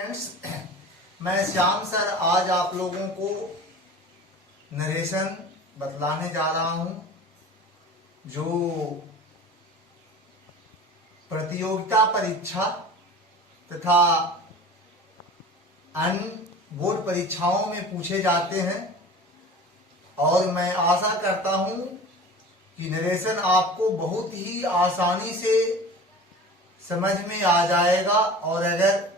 Friends, मैं Shyam sir आज आप लोगों को नरेशन बतलाने जा रहा हूं जो प्रतियोगिता परीक्षा तथा अन्य बोर्ड परीक्षाओं में पूछे जाते हैं और मैं आशा करता हूं कि नरेशन आपको बहुत ही आसानी से समझ में आ जाएगा और अगर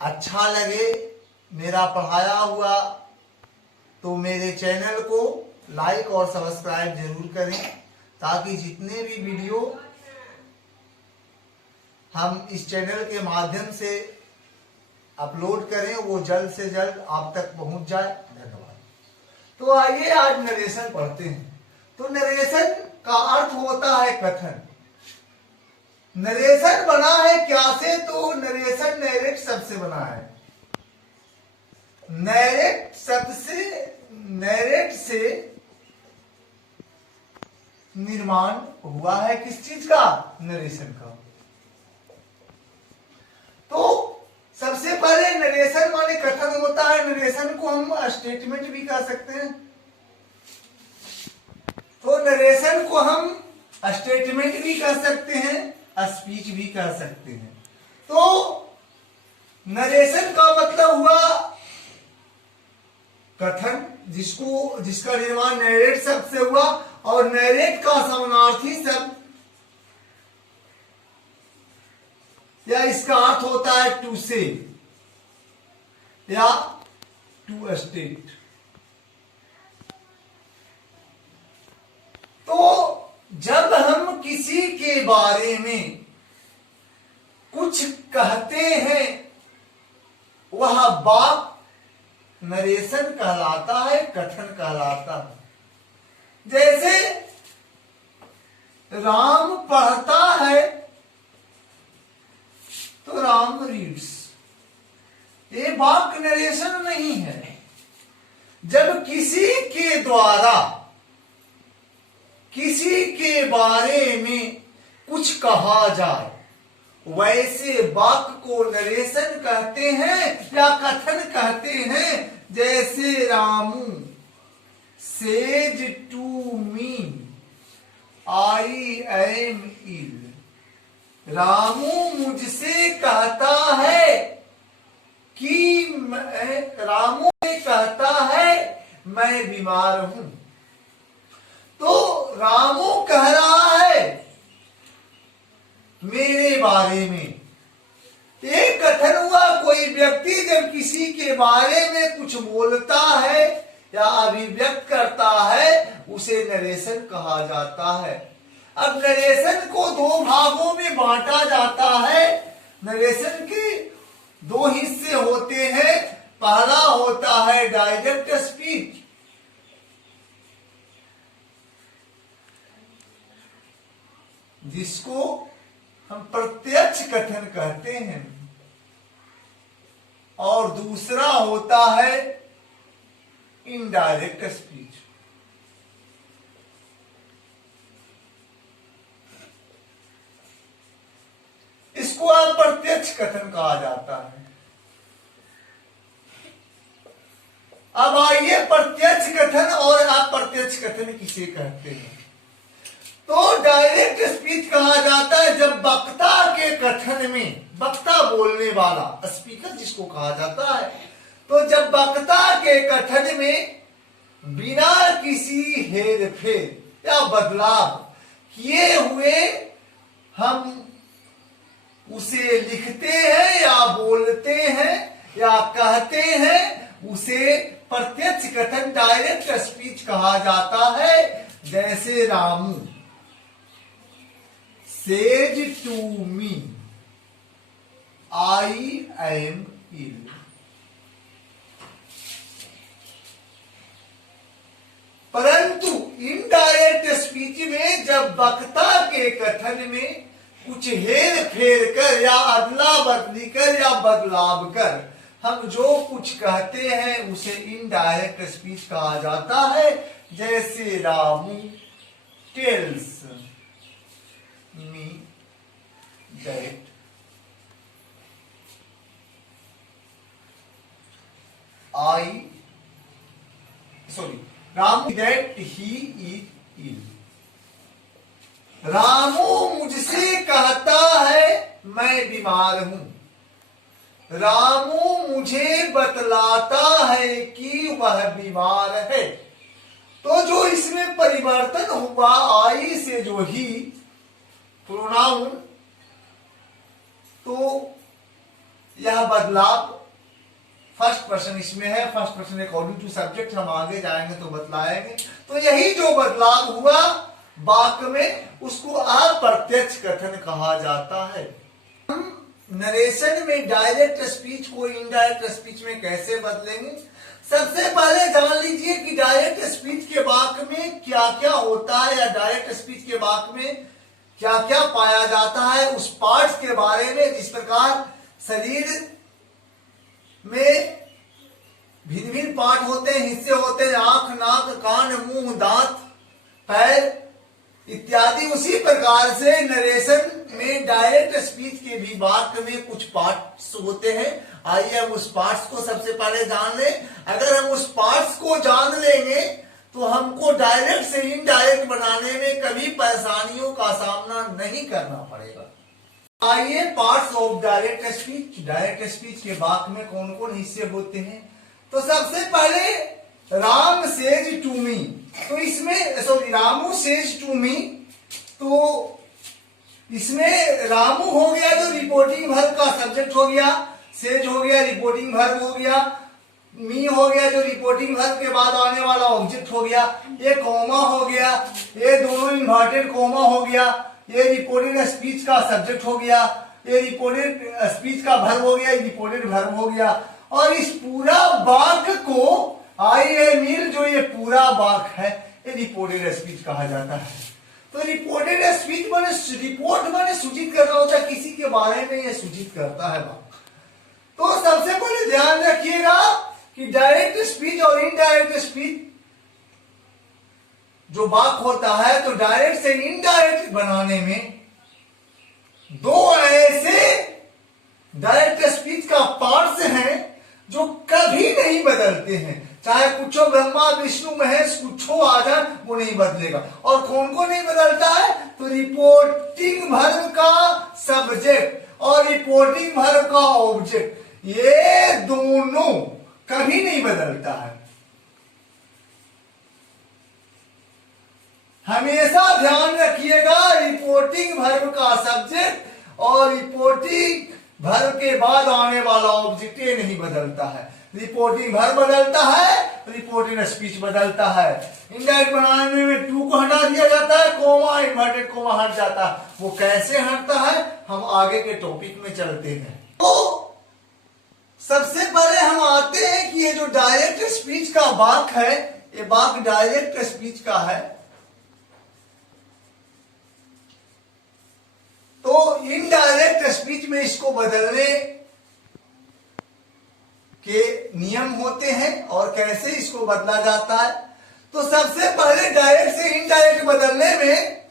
अच्छा लगे मेरा पढ़ाया हुआ तो मेरे चैनल को लाइक और सब्सक्राइब जरूर करें ताकि जितने भी वीडियो हम इस चैनल के माध्यम से अपलोड करें वो जल्द से जल्द आप तक पहुंच जाए। धन्यवाद। तो आइए आज नरेशन पढ़ते हैं। तो नरेशन का अर्थ होता है कथन। नरेशन बना है क्या से? तो नरेशन नैरेट शब्द से बना है। नैरेट शब्द से, नैरेट से निर्माण हुआ है किस चीज का? नरेशन का। तो सबसे पहले नरेशन माने कथन होता है। नरेशन को हम स्टेटमेंट भी कह सकते हैं। तो नरेशन को हम स्टेटमेंट भी कह सकते हैं, स्पीच भी कह सकते हैं। तो नरेशन का मतलब हुआ कथन जिसका निर्माण नैरेट शब्द से हुआ और नैरेट का समानार्थी शब्द या इसका अर्थ होता है टू से या टू स्टेट। तो जब हम किसी के बारे में कुछ कहते हैं वह बात नरेशन कहलाता है, कथन कहलाता है। जैसे राम पढ़ता है तो राम रीड्स, ये वाक्य नरेशन नहीं है। जब किसी के द्वारा किसी के बारे में कुछ कहा जाए वैसे वाक्य को नरेशन कहते हैं या कथन कहते हैं। जैसे Ramu says to me I am ill. Ramu मुझसे कहता है कि रामू कहता है मैं बीमार हूं। तो रामू कह रहा है मेरे बारे में। एक कथन हुआ। कोई व्यक्ति जब किसी के बारे में कुछ बोलता है या अभिव्यक्त करता है उसे नरेशन कहा जाता है। अब नरेशन को दो भागों में बांटा जाता है। नरेशन के दो हिस्से होते हैं। पहला होता है डायरेक्ट स्पीच, जिसको हम प्रत्यक्ष कथन कहते हैं, और दूसरा होता है इनडायरेक्ट स्पीच। इसको अप्रत्यक्ष कथन कहा जाता है। अब आइए प्रत्यक्ष कथन और अप्रत्यक्ष कथन किसे कहते हैं? तो डायरेक्ट स्पीच कहा जाता है जब वक्ता के कथन में, वक्ता बोलने वाला, स्पीकर जिसको कहा जाता है, तो जब वक्ता के कथन में बिना किसी हेरफेर या बदलाव किए हुए हम उसे लिखते हैं या बोलते हैं या कहते हैं उसे प्रत्यक्ष कथन डायरेक्ट स्पीच कहा जाता है। जैसे Ramu said to me I am ill। परंतु इनडायरेक्ट स्पीच में जब वक्ता के कथन में कुछ हेर फेर कर या अदला बदली कर या बदलाव कर हम जो कुछ कहते हैं उसे इनडायरेक्ट स्पीच कहा जाता है। जैसे Ramu tells me that Ramu that he is ill. Ramu मुझसे कहता है मैं बीमार हूं। रामू मुझे बतलाता है कि वह बीमार है। तो जो इसमें परिवर्तन हुआ आई से जो ही प्रोनाउन, तो यह बदलाव फर्स्ट पर्सन इसमें है। First person according to subject, हम आगे जाएंगे तो बतलाएंगे। तो यही जो बदलाव हुआ वाक्य में, उसको अप्रत्यक्ष कथन कहा जाता है। हम नरेशन में डायरेक्ट स्पीच को इनडायरेक्ट स्पीच में कैसे बदलेंगे? सबसे पहले जान लीजिए कि डायरेक्ट स्पीच के वाक्य में क्या क्या होता है, या डायरेक्ट स्पीच के वाक्य में क्या क्या पाया जाता है, उस पार्ट्स के बारे में। जिस प्रकार शरीर में भिन्न भिन्न पार्ट होते हैं, हिस्से होते हैं, आंख, नाक, कान, मुंह, दांत, पैर इत्यादि, उसी प्रकार से नरेशन में डायरेक्ट स्पीच के भी वाक्य में कुछ पार्ट्स होते हैं। आइए हम उस पार्ट्स को सबसे पहले जान लें। अगर हम उस पार्ट्स को जान लेंगे तो हमको डायरेक्ट से इनडायरेक्ट बनाने में कभी परेशानियों का सामना नहीं करना पड़ेगा। आइए parts of direct speech. Direct speech के वाक्य में कौन कौन हिस्से होते हैं? तो सबसे पहले राम सेज टू मी, तो इसमें रामू सेज टू मी, तो इसमें रामू हो गया जो रिपोर्टिंग वर्ब का सब्जेक्ट हो गया, सेज हो गया रिपोर्टिंग वर्ब हो गया, मी हो गया जो रिपोर्टिंग वर्ब के बाद आने वाला ऑब्जेक्ट हो गया, ये कॉमा हो गया, ये दोनों इन्वर्टेड कॉमा हो गया, ये रिपोर्टेड स्पीच का सब्जेक्ट हो गया, ये रिपोर्टेड स्पीच का वर्ब हो गया, ये रिपोर्टेड वर्ब हो गया। और इस पूरा वाक्य को आई ए मील, जो ये पूरा वाक्य है, ये रिपोर्टेड स्पीच कहा जाता है। तो रिपोर्टेड स्पीच माने रिपोर्ट माने सूचित करना होता है, किसी के बारे में ये सूचित करता है वाक्य। तो सबसे पहले ध्यान रखिएगा कि डायरेक्ट स्पीच और इनडायरेक्ट स्पीच जो वाक्य होता है, तो डायरेक्ट से इनडायरेक्ट बनाने में दो ऐसे डायरेक्ट स्पीच का पार्ट्स हैं जो कभी नहीं बदलते हैं। चाहे कुछो ब्रह्मा विष्णु महेश कुछो आ जाए, वो नहीं बदलेगा। और कौन को नहीं बदलता है? तो रिपोर्टिंग वर्ब का सब्जेक्ट और रिपोर्टिंग वर्ब का ऑब्जेक्ट, ये दोनों कभी नहीं बदलता है। हमेशा ध्यान रखिएगा, रिपोर्टिंग वर्ब का सब्जेक्ट और रिपोर्टिंग वर्ब के बाद आने वाला ऑब्जेक्ट ये नहीं बदलता है। रिपोर्टिंग वर्ब बदलता है, रिपोर्टेड स्पीच बदलता है। इनडायरेक्ट बनाने में टू को हटा दिया जाता है, कोमा इन्वर्टेड कोमा हट जाता है। वो कैसे हटता है, हम आगे के टॉपिक में चलते हैं। तो सबसे पहले हम आते हैं कि ये जो डायरेक्ट स्पीच का वाक्य है, ये वाक्य डायरेक्ट स्पीच का है। तो इनडायरेक्ट स्पीच में इसको बदलने के नियम होते हैं और कैसे इसको बदला जाता है। तो सबसे पहले डायरेक्ट से इनडायरेक्ट बदलने में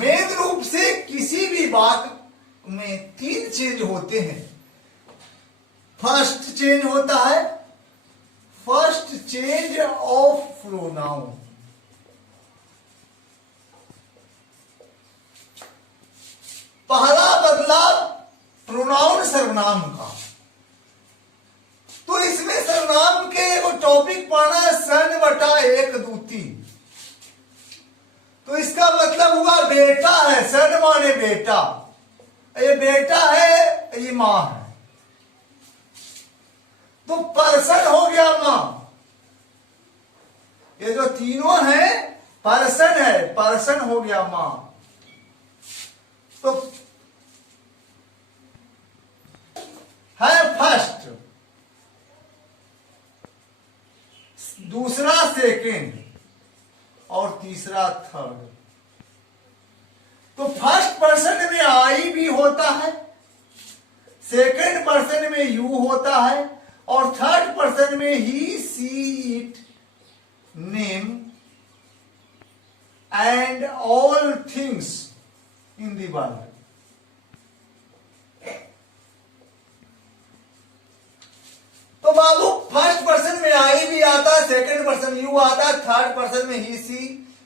मेन रूप से किसी भी वाक्य में तीन चेंज होते हैं। फर्स्ट चेंज होता है फर्स्ट चेंज ऑफ प्रोनाउन। पहला बदलाव प्रोनाउन सर्वनाम का। तो इसमें सर्वनाम के वो टॉपिक पढ़ना है सन बटा 1, 2, 3। तो इसका मतलब हुआ बेटा है, सन माने बेटा, ये बेटा है, ये मां है। तो पर्सन हो गया मां, ये जो तीनों है पर्सन है, पर्सन हो गया मां। तो है फर्स्ट, दूसरा सेकेंड और तीसरा थर्ड। तो फर्स्ट पर्सन में आई भी होता है, सेकेंड पर्सन में यू होता है और थर्ड पर्सन में he, she, it, name and all things in the world. तो बाबू फर्स्ट आता है, सेकंड पर्सन यू आता है, थर्ड पर्सन में he she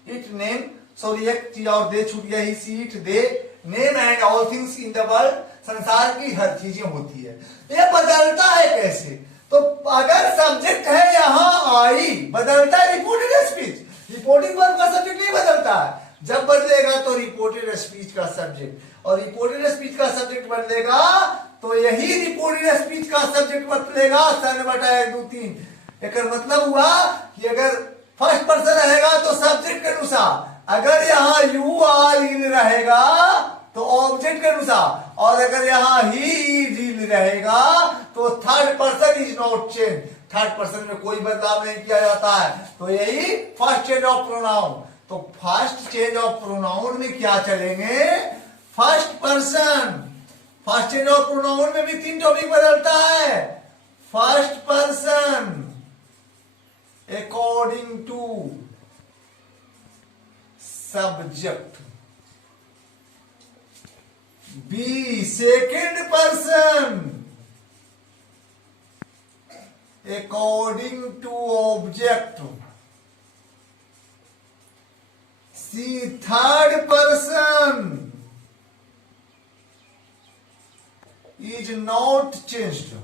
it name, sorry एक चीज और दे छूट गया, he she it they name and all things in the world, संसार की हर चीजें होती है। ये बदलता है कैसे? तो अगर सब्जेक्ट है यहाँ आई, बदलता है रिपोर्टेड स्पीच, रिपोर्टिंग वर्ब का सब्जेक्ट नहीं बदलता है। जब बदलेगा तो रिपोर्टेड स्पीच का सब्जेक्ट, और रिपोर्टेड स्पीच का सब्जेक्ट बदलेगा तो यही रिपोर्टेड स्पीच का सब्जेक्ट बदलेगा। सन बटा 1 2 3। एक मतलब हुआ कि अगर फर्स्ट पर्सन रहेगा तो सब्जेक्ट के अनुसार, अगर यहाँ यू आर इन रहेगा तो ऑब्जेक्ट के अनुसार, और अगर यहाँ ही इज रहेगा तो third person is not change, third person में कोई बदलाव नहीं किया जाता है। तो यही फर्स्ट चेंज ऑफ प्रोनाउन। तो फर्स्ट चेंज ऑफ प्रोनाउन में क्या चलेंगे? First person. First change of pronoun में भी 3 टॉपिक बदलता है। First person according to subject, B second person according to object, C third person is not changed.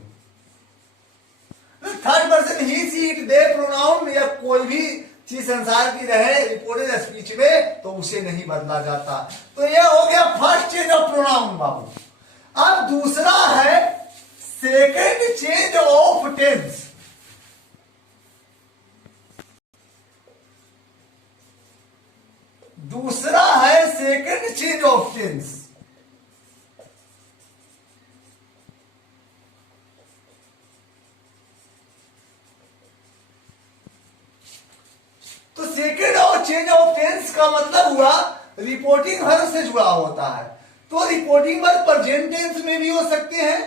Third person he she it they pronoun या कोई भी चीज संसार की रहे रिपोर्टेड स्पीच में तो उसे नहीं बदला जाता। तो यह हो गया फर्स्ट चेंज ऑफ प्रोनाउन बाबू। अब दूसरा है सेकेंड चेंज ऑफ टेंस। दूसरा है सेकेंड चेंज ऑफ टेंस। तो सेकेंड और चेंज ऑफ टेंस का मतलब हुआ रिपोर्टिंग वर्ब से जुड़ा होता है। तो रिपोर्टिंग वर्ब प्रेजेंट टेंस में भी हो सकते हैं,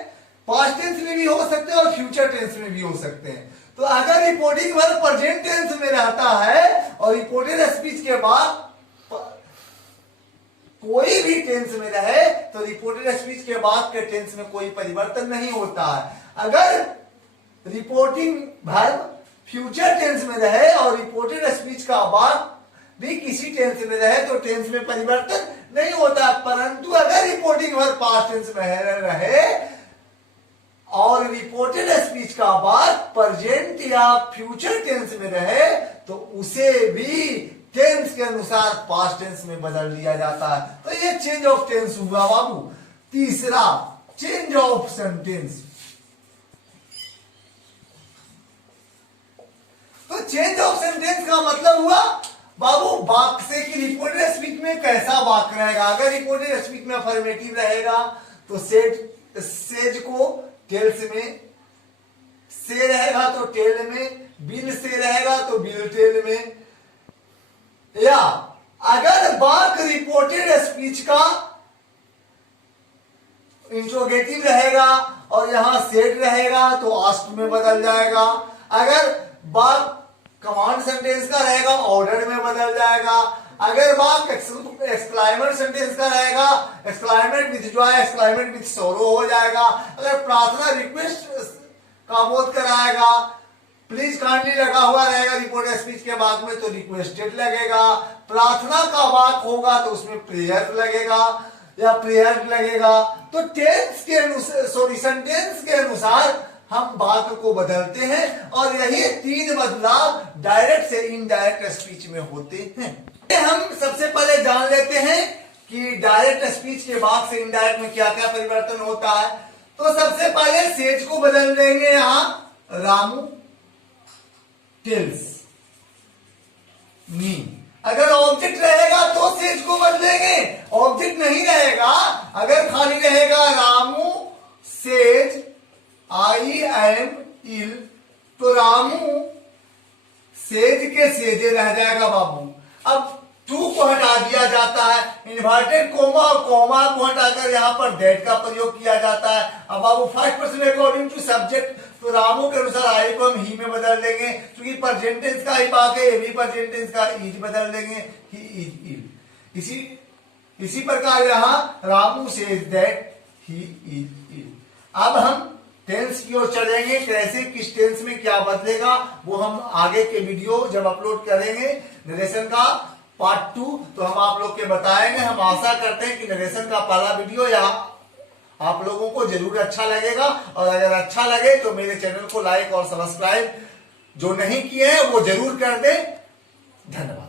पास्ट टेंस में भी हो सकते हैं, और फ्यूचर टेंस में भी हो सकते हैं। तो अगर रिपोर्टिंग वर्ब प्रेजेंट टेंस में रहता है और रिपोर्टेड स्पीच के बाद कोई भी टेंस में रहे तो रिपोर्टेड स्पीच के बाद के टेंस में कोई परिवर्तन नहीं होता है। अगर रिपोर्टिंग वर्ब फ्यूचर टेंस में रहे और रिपोर्टेड स्पीच का बाद भी किसी टेंस में रहे तो टेंस में परिवर्तन नहीं होता। परंतु अगर रिपोर्टिंग वर्ब पास्ट टेंस में रहे और रिपोर्टेड स्पीच का बाद प्रेजेंट या फ्यूचर टेंस में रहे तो उसे भी टेंस के अनुसार पास्ट टेंस में बदल दिया जाता है। तो ये चेंज ऑफ टेंस हुआ बाबू। तीसरा चेंज ऑफ सेंटेंस। तो चेंज ऑफ सेंटेंस का मतलब हुआ बाबू वाक्य से कि रिपोर्टेड स्पीच में कैसा वाक्य रहेगा। अगर रिपोर्टेड स्पीच में अफर्मेटिव रहेगा तो सेज को टेल्स में, से रहेगा तो टेल में, बिल से रहेगा तो बिल टेल में। या अगर वाक्य रिपोर्टेड स्पीच का इंट्रोगेटिव रहेगा और यहां सेड रहेगा तो आस्क्ड में बदल जाएगा। अगर वाक्य कमांड सेंटेंस का रहेगा ऑर्डर में बदल जाएगा। अगर वाक्य एक्सक्लाइमेट सेंटेंस का रहेगा एक्सक्लाइमेट विथ जॉय, एक्सक्लाइमेट विथ सोरो हो जाएगा। अगर प्रार्थना रिक्वेस्ट का बोध कराएगा, प्लीज काइंडली लगा हुआ रहेगा रिपोर्टेड स्पीच के बाद में तो रिक्वेस्टेड लगेगा। प्रार्थना का वाक्य होगा तो उसमें प्रेयर लगेगा या प्रेयर लगेगा। तो टेंस के अनुसार, सॉरी सेंटेंस के अनुसार हम वाक्य को बदलते हैं और यही 3 बदलाव डायरेक्ट से इनडायरेक्ट स्पीच में होते हैं। हम सबसे पहले जान लेते हैं कि डायरेक्ट स्पीच के बाद से इनडायरेक्ट में क्या क्या परिवर्तन होता है। तो सबसे पहले सेज को बदल देंगे, यहां रामू टेल्स मी। अगर ऑब्जेक्ट रहेगा तो सेज को बदलेंगे, ऑब्जेक्ट नहीं रहेगा, अगर खाली रहेगा Ramu says I am ill तो रामू सेज के सेजे रह जाएगा बाबू। अब टू को हटा दिया जाता है, इन्वर्टेड कोमा और कोमा को हटाकर यहां पर दैट का प्रयोग किया जाता है। अब बाबू first person according to subject, तो रामू के अनुसार आई को हम ही में बदल देंगे, क्योंकि प्रेजेंट टेंस का ही भाग है, ये भी प्रेजेंट टेंस का इज बदल देंगे, ही इज इल। इसी प्रकार यहां Ramu says that he is ill. अब हम टेंस की ओर चलेंगे, कैसे किस टेंस में क्या बदलेगा वो हम आगे के वीडियो जब अपलोड करेंगे नरेशन का पार्ट 2 तो हम आप लोग के बताएंगे। हम आशा करते हैं कि नरेशन का पहला वीडियो या आप लोगों को जरूर अच्छा लगेगा, और अगर अच्छा लगे तो मेरे चैनल को लाइक और सब्सक्राइब जो नहीं किए हैं वो जरूर कर दे। धन्यवाद।